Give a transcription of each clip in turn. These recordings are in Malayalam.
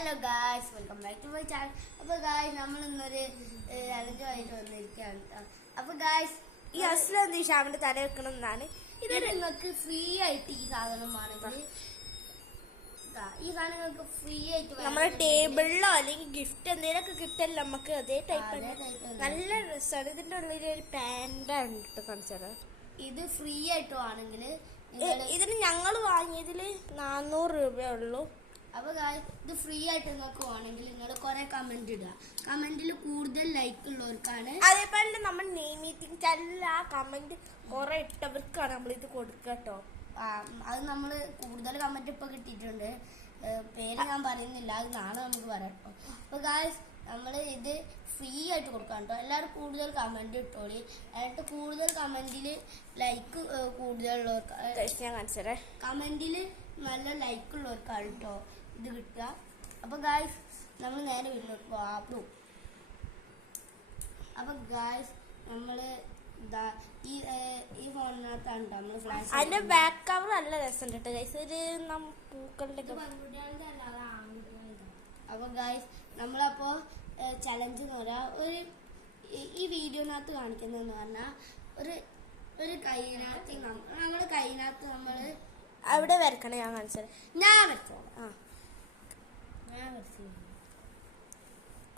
Hello guys, welcome back to my channel. അപ്പോൾ ഗായ്സ്, നമ്മൾ ഇന്നൊരു ചലഞ്ചുമായിട്ട് വന്നിരിക്കുകയാണ്. അപ്പോൾ ഗായ്സ്, ഈ അസ്ലം ഷാമിന്റെ തല വെക്കണം എന്നാണ്. ഇത് നിങ്ങൾക്ക് ഫ്രീ ആയിട്ട് ഈ സാധനമാണെങ്കിൽ ഈ സാധനങ്ങൾക്ക് ഫ്രീ ആയിട്ട് നമ്മുടെ ടേബിളിലോ അല്ലെങ്കിൽ ഗിഫ്റ്റ് എന്തെങ്കിലുമൊക്കെ കിട്ടല്ലോ നമുക്ക്. അതേ ടൈപ്പ് നല്ല ഡ്രസ്സാണ്. ഇതിന്റെ ഉള്ളിൽ ഒരു പാന്റാണ് ഇട്ട് കാണിച്ചത്. ഇത് ഫ്രീ ആയിട്ട് ആണെങ്കിൽ ഇതിന് ഞങ്ങൾ വാങ്ങിയതിൽ 400 രൂപയുള്ളൂ. അപ്പോൾ ഗായ്സ്, ഇത് ഫ്രീ ആയിട്ട് നിങ്ങൾക്ക് വേണമെങ്കിൽ നിങ്ങൾ കുറെ കമന്റ് ഇടുക. കമന്റിൽ കൂടുതൽ ലൈക്ക് ഉള്ളവർക്കാണ്. അതേപോലെ നമ്മൾ നെയിം മീറ്റിംഗ് ചാനലിൽ ആ കമന്റ് കുറെ ഇട്ടവർക്കാണ് നമ്മൾ ഇത് കൊടുക്കുക കേട്ടോ. അത് നമ്മൾ കൂടുതൽ കമന്റ് ഇപ്പൊ കിട്ടിയിട്ടുണ്ട്. പേര് ഞാൻ പറയുന്നില്ല, അത് നാളെ നമുക്ക് പറയാം കേട്ടോ. അപ്പോൾ ഗായ്സ്, നമ്മൾ ഇത് ഫ്രീ ആയിട്ട് കൊടുക്കാം കേട്ടോ. എല്ലാവരും കൂടുതൽ കമന്റ് ഇട്ടോളി. എന്നിട്ട് കൂടുതൽ കമന്റിൽ ലൈക്ക് കൂടുതലുള്ളവർക്ക് ഞാൻ കാണിച്ചേ. കമന്റിൽ നല്ല ലൈക്ക് ഉള്ളവർക്കാണ് കേട്ടോ ഇത് കിട്ടുക. അപ്പൊ ഗായ്സ്, നമ്മൾ നേരെ വീട്ടിലോട്ട് പോകാം. അപ്പൊ ഗായ്സ്, നമ്മള് ഈ ഫോണിനകത്താണ് നമ്മള് ഫ്ലാഷ്. അതിന്റെ ബാക്ക് കവർ നല്ല രസമുണ്ട് കേട്ടോ ഗൈസ്. ഒരു പൂക്കളുടെ. അപ്പൊ ഗായ്സ്, നമ്മളപ്പോ ചലഞ്ച് എന്ന് പറയാ ഈ വീഡിയോനകത്ത് കാണിക്കുന്നതെന്ന് പറഞ്ഞാൽ ഒരു കൈനകത്ത് നമ്മുടെ കൈനകത്ത് നമ്മള് അവിടെ വരക്കണേ. ഞാൻ കാണിച്ചത്. ഞാൻ വരച്ചോളാം.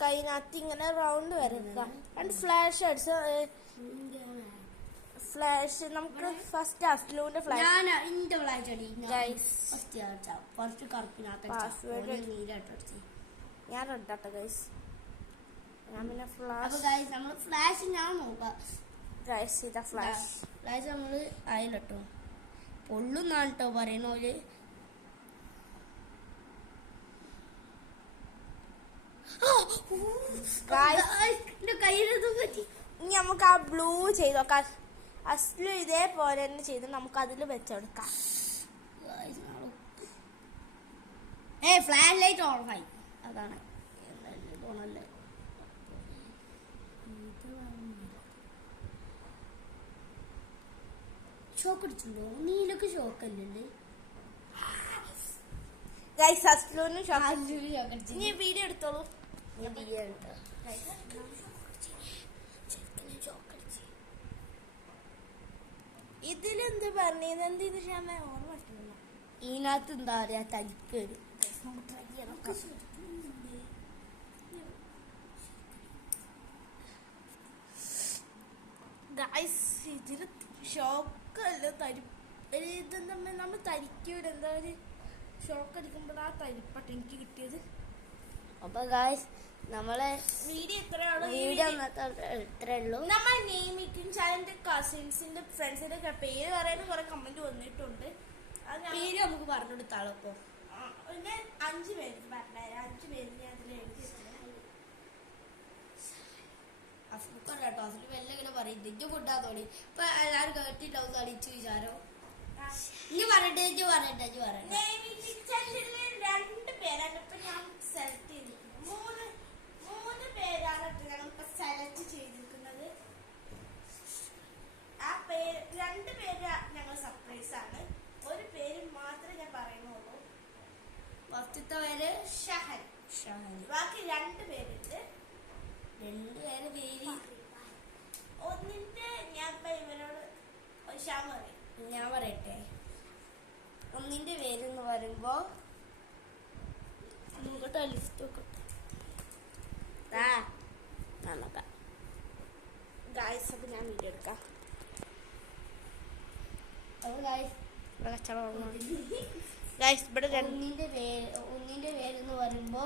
കൈനകത്ത് ഇങ്ങനെ റൗണ്ട് വരക്കുക. രണ്ട് ഫ്ലാഷ് അടിച്ച് ഫ്ലാഷ് നമുക്ക് ഫസ്റ്റ് അഫ്ലൂന്റെ ഫ്ലാഷ് ഞാൻ റെഡാട്ടോ ഗൈസ്. ഞാൻ പിന്നെ ഫ്ലാഷ് ഞാൻ നോക്കാം ഗൈസ്. ഇതാ ഫ്ലാഷ്. ഫ്ലാഷ് നമ്മള് ആയില്ലോ പൊള്ളുന്നാണ് കേട്ടോ പറയുന്നോര്. ഇനി നമുക്ക് ആ ബ്ലൂ ചെയ്ത് നോക്കാം. അസ്ലു ഇതേപോലെ തന്നെ ചെയ്ത് നമുക്ക് അതിൽ വെച്ചെടുക്കാം. ഫ്ലാഷ് ലൈറ്റ് ഓണായി. അതാണ് ഷോക്ക് അടിച്ചല്ലോ. നീലൊക്കെ ഷോക്കല്ലേ ഗൈസ്? അസ്ലുവിന് ഷോക്ക് അടിച്ചു. നീ വീഡിയോ എടുത്തോളൂ. ഇതിലെന്ത് പറഞ്ഞത്? എന്ത് ഇത് ക്ഷമ ഓർമ്മ പറ്റുന്നില്ല. ഇതിനകത്ത് എന്താ പറയാ, തരിക്ക് വരും. ഗൈസ്, ഇതില് ഷോക്കല്ല നമ്മൾ തരിക്കൂല. എന്താ ഒരു ഷോക്ക് അടിക്കുമ്പോൾ ആ തരിപ്പട്ട എനിക്ക് കിട്ടിയത്. അപ്പൊ ഗായ്സ്, നമ്മളെ വീഡിയോ ഇത്രേ ഉള്ളൂ. നമ്മൾ നെയിം മീറ്റിംഗ് ചാനലിന്റെ കസിൻസിന്റെ ഫ്രണ്ട്സിന്റെ പേര് പറയാനും കുറെ കമന്റ് വന്നിട്ടുണ്ട്. പേര് നമുക്ക് പറഞ്ഞു കൊടുത്താളോ. ഇപ്പൊ പിന്നെ 5 പേര് പറഞ്ഞ 5 പേര് ഞാൻ അതിൽ എഴുതി കേട്ടോ. അതിൽ വെല്ലെങ്കിലും പറയും തെറ്റ് കൊണ്ടാ തോന്നി. ഇപ്പൊ എല്ലാരും കേട്ടിട്ടാവും അടിച്ചു വിചാരോ. ഇനി പറയട്ടെ, ഇജ്ജ് പറയട്ടെ. 2 പേരാണ് ഇപ്പൊ ഞാൻ സെലക്ട് ചെയ്തിരിക്കുന്നത്. 3 പേരാണ് ഞങ്ങൾ ഇപ്പൊ സെലക്ട് ചെയ്തിരിക്കുന്നത്. ആ പേര് 2 പേര് ഞങ്ങൾ സർപ്രൈസ് ആണ്. ഒരു പേര് മാത്രമേ ഞാൻ പറയുന്നുള്ളൂ. ഫസ്റ്റത്തെ പേര് ഷഹൻ. ബാക്കി 2 പേരുണ്ട്. 2 പേര് പേര് ഒന്നിന്റെ ഞാൻ ഇവരോട് ഷാം പറയും. ഞാൻ പറയട്ടെ. ഒന്നിന്റെ പേരെന്ന് പറയുമ്പോ ഇങ്ങോട്ടോ ലിസ്റ്റ് ഒക്കെ നോക്കാം ഗായ്സ്. അപ്പൊ ഞാൻ വീഡിയോ എടുക്കാം. ഗായ്സ് ഇവിടെ ഒന്നിന്റെ പേരെന്ന് പറയുമ്പോ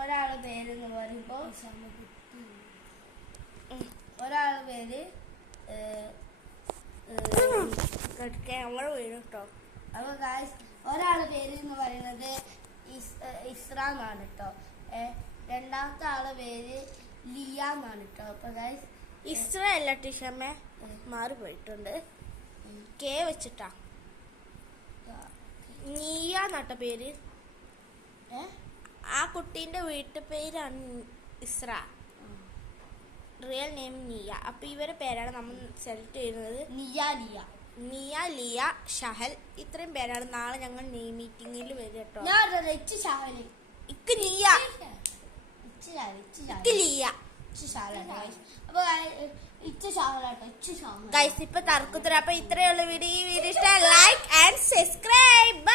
ഒരാളെ പേരെന്ന് പറയുമ്പോ ഒരാളെ പേര് കേട്ടോ. അപ്പൊ ഗായ്സ്, ഒരാളെ പേര് എന്ന് പറയുന്നത് ഇസ്ര എന്നാണ് കേട്ടോ. രണ്ടാമത്തെ ആളെ പേര് ലിയ എന്നാണ് കേട്ടോ. അപ്പൊ ഗായ്സ്, ഇസ്ര അല്ല ടീഷമ്മ മാറിപ്പോയിട്ടുണ്ട്. കെ വെച്ചിട്ടാ നീയ നട്ട പേര്. ആ കുട്ടീന്റെ വീട്ടുപേരാണ് ഇസ്ര. റിയൽ നെയിം നിയ. അപ്പൊ ഇവരെ പേരാണ് നമ്മൾ സെലക്ട് ചെയ്യുന്നത്. നിയ നിയ, ലിയ, ഷഹൽ ഇത്രയും പേരാണ് നാളെ ഞങ്ങൾ നെയ് മീറ്റിംഗിൽ വരും കേട്ടോ. ഞാൻ ഇച്ച് ഷാവല് ഇക്ക് നിയ, ഇച്ച് ഷാവല് ഇക്ക് ലിയ. അപ്പൊ ഇച്ച് ഷാവലാട്ടോ ഇച്ച് ഷാവല ഗൈസ് ഇപ്പൊ തർക്കുത്തരം. അപ്പൊ ഇത്രയുള്ള വീഡിയോ ഇഷ്ടം ലൈക്ക് ആൻഡ് സബ്സ്ക്രൈബ്.